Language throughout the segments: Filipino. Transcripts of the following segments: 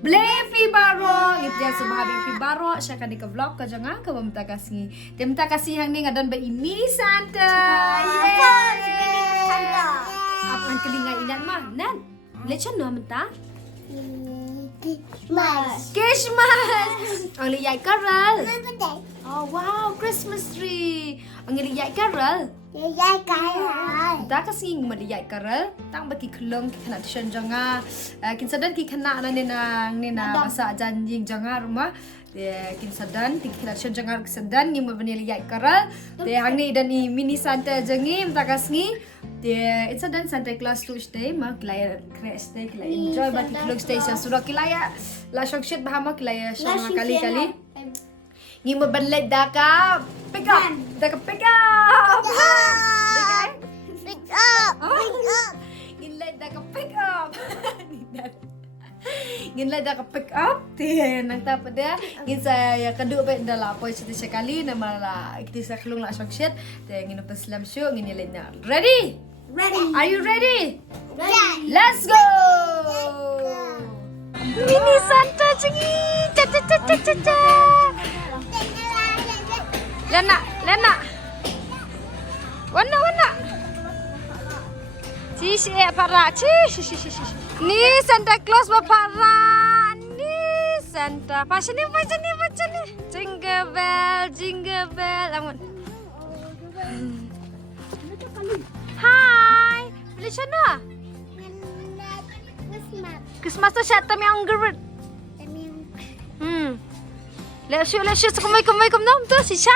Blefi baro, ngitian sumaha blefi baro, siya ka di ka vlog ka jangan ka bamta kasih. Temta kasih hang ni ngadon ba mini Santa. Apa ang kelingay inan ma? Nan. Lechan no menta? Christmas. Ang liyay carol. Oh wow, Christmas tree. Ang liyay carol. Da kasih meliyai karel tang bagi kelong kena tishan janga kinsadan ki kena nina masa janjing janga rumah de kinsadan ti kena tishan janga kinsadan ni mabani liyai karel de hangni dan ni mini Santa jangi mta kasngi de insadan Santa Claus tu stay ma klaya crash stay klaya enjoy bagi kelong station sudah kilaya la shokshit bahama kilaya shama kali-kali ni mabanlet da ka pick up pick up Ginlay dah ka pick up. Ginlay dah ka pick up. Tiyan nang tapos dia. Gin saya kedua pa dala po siya sekali na mala kita sa klung la shit. Tiyan gino paslam show ginilay na. Ready? Ready. Are you ready? Ready. Let's go. Mini Santa cengi. Cha cha cha cha cha cha. Lena. Warna. Cici para. Ni Santa Claus para. Ni Santa. Pasal ni. Jingle bell. Amun. Hai. Beli sana. Christmas tu siapa yang gerut? Let's shoot. Kumai nom tu Sisha.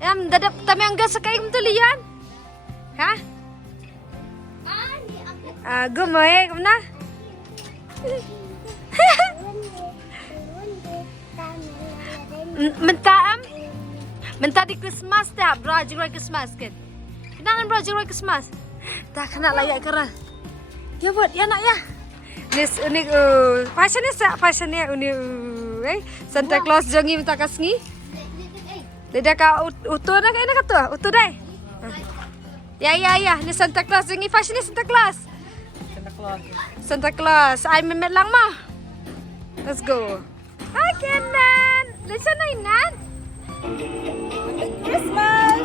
Dadap tami ang gas sakay mo tulian. Ha? Gumay, kumna. Menta di Christmas dah, bro Christmas kan. Kenangan bro Christmas. Tak kena layak kerah. Ya buat, ya nak ya. Nis unik fashion ni unik Santa Claus jangi minta kasngi. Dia ka utuh na kaya na ka utuh dai. Ya. Ni Santa Claus jangi fashion ni Santa Claus. Ay memet lang mah. Let's go. Hi Kenan. Listen na inan. Christmas.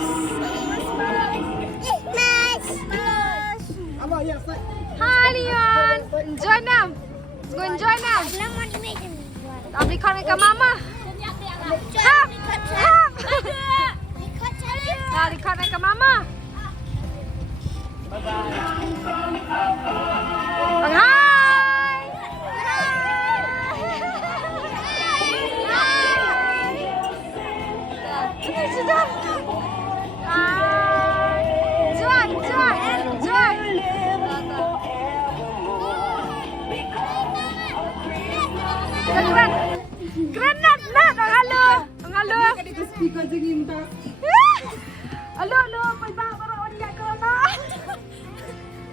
Hi Leon. Enjoy nam. Abli kau ke mama. Hap. Abli kau ke mama. Hai. Sudah. Enjoy. Keren nak halo. Speaker jangi minta. Halo, pai ba bara onyak corona.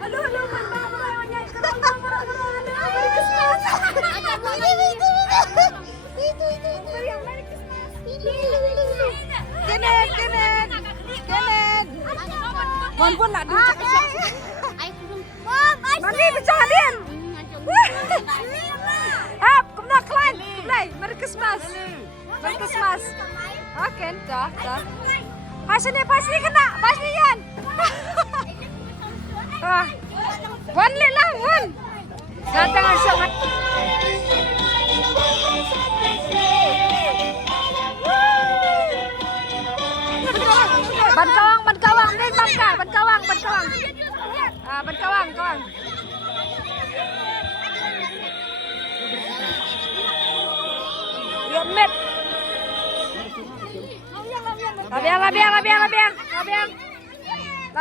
Halo, pai ba bara onyak corona. Halo, Merry Christmas. Kenneth. Wan pun nak duduk. Mami berjalan. Hap, kumna klein. Merry Christmas. Okay, dah. Pas ni kena. Pas ni yan. Wan le lang, wan. Datang asal. Ban kawang, ni bangka, ban kawang. Ban kawang. Ya met.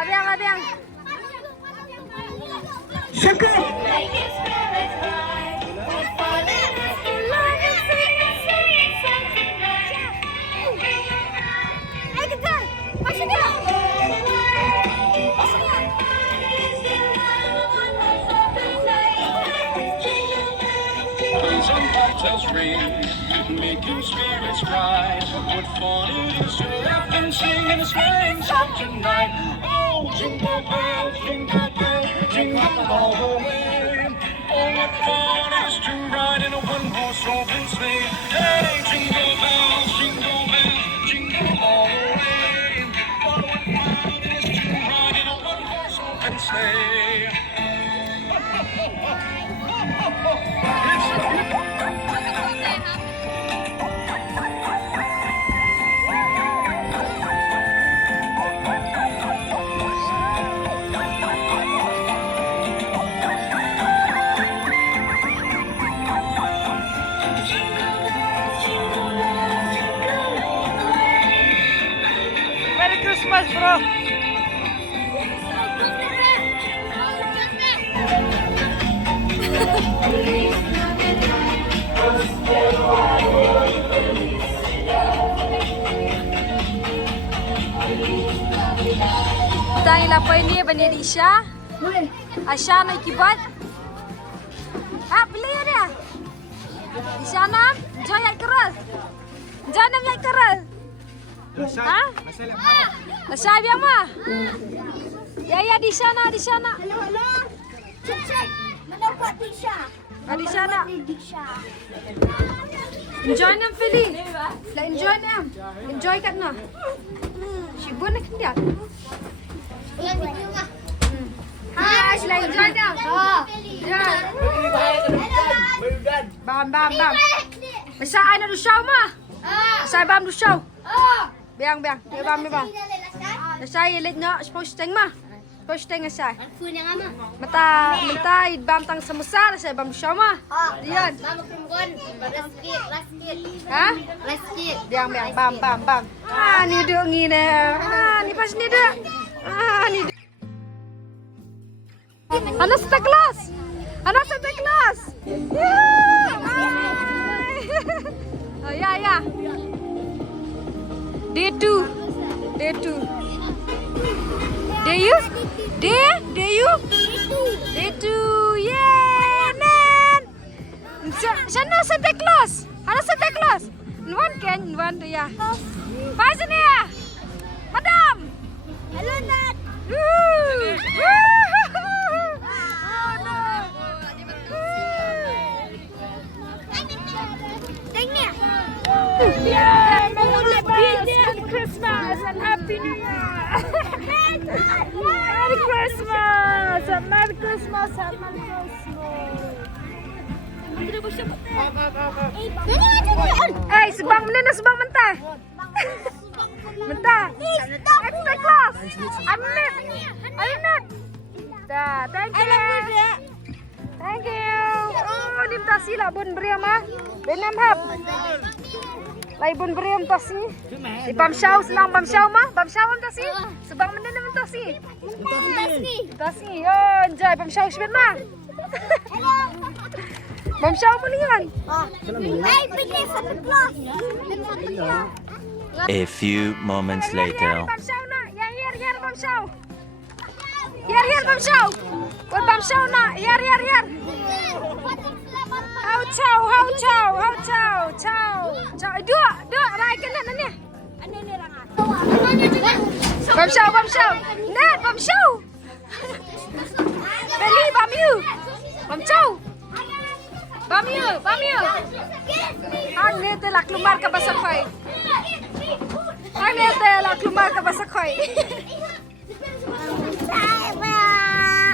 Labiang. Syukur. Just ring, making spirits rise. What fun it is to laugh and sing and sing song tonight. Oh, jingle bell, jingle all the way. Oh, what fun it is Tayo lapay niya ba niya di siya? Asya na ikibat? Beli dia. Di sana, enjoy ay keras. Jangan ay keras. Ha? Masaya biang mah? Ya di sana, di sana. Halo. Cek. Mana buat Disha? Di sana. Disha. Enjoy nam Fili. La enjoy nam. Enjoy kat na. Sibun nak dia. Ulang video ngah. Ha, sila enjoy nam. Ya. Bam. Masaya na do show mah. Masaya bam do show. Biang. Ya bam. Masaya lit na posting mah. Posting asay. Phone yang ama. Mata bam tang samusa saya bam do show mah. Diyan. Mama perempuan. Last kid. Ha? Last kid. Biang. Bam. Ah, ni duk ngine. Ah, ni pas ni duk. Ah, ni duk. Anak Santa Claus. Oh, ya. Day 2. Day 2. Yeah, man. Sana Santa Claus. Anak Santa Claus. Nuan tu ya. Pas ni ya. Madam. Hello Nat. Tengok. Yeah, Merry Christmas and Happy New Year. Merry Christmas and Merry Christmas. Eh, sebang mana nak sebang mentah? Mentah. Extra class. I'm not. Dah, thank you. Thank you. Oh, dim tasi lah bun beri mah. Benam hap. Lai bun beri tasi. Di bam shaw senang bam shaw mah. Bam shaw tasi. Sebang mana nak tasi? Tasi. Oh, enjoy bam shaw sebab mah. Bam shaw mo liyan. Hey, pergi Santa Claus. A few moments later. Bam shaw na. Here bam shaw. Here bam shaw. What bam shaw na? Here. How chow. Dua. Rai kena nanya. Bam shaw. Net bam shaw. Beli bam you. Bam chow. Bam you. Ang nete la keluar ke basah koi.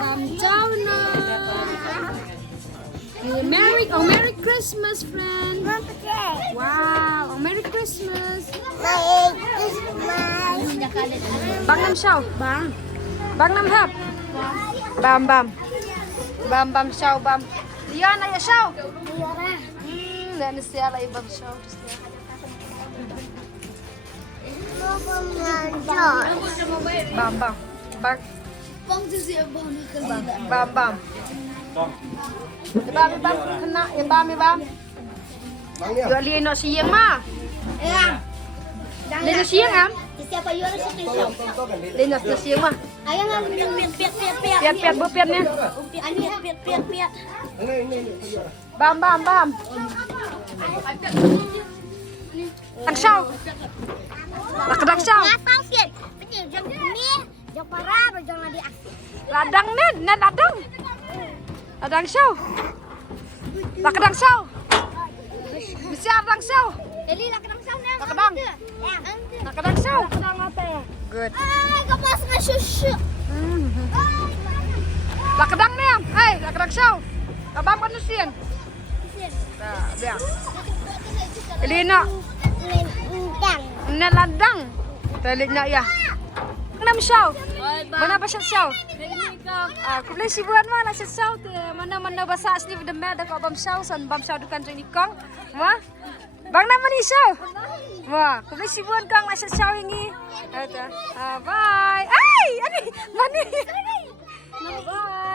Bam chow na. Merry Christmas, friend. Wow, Merry Christmas. Bang nam shaw. Bang nam hap. Bam shaw. Diyan ay shaw. Dan siya la ibang shaw. Bam. Bam. Kena ya bam. Yo li no siang mah. Li no siang am. Siapa yang orang spesial? Li no siang mah. Ayang ang piat. Piat bupian ni. Ani piat. Bam. Ang shaw. Lakdak shaw. Tahu piat. Betul jam ni. Jam parah jangan di aksi. Ladang nen ladang. Ladang shaw. Lakdang shaw. Besar ladang shaw. Eli lah kedang saun ni. Lakdang shaw. Good. Ay, kapas na susu. Lakdang ni am. Hey, lakdang shaw. Abang panusin. Dah, biar. Elina. Ladang. Telik nak ya. Kenapa shaw? Mana pasal shaw? Aku boleh sibuan mana pasal shaw tu? Mana bahasa asli berdemai dah kau bam shaw san bam shaw dukan tu ni kong. Wah, bang nama ni shaw. Wah, aku boleh sibuan kong pasal shaw ini. Bye. Ay, ani, mani. Bye.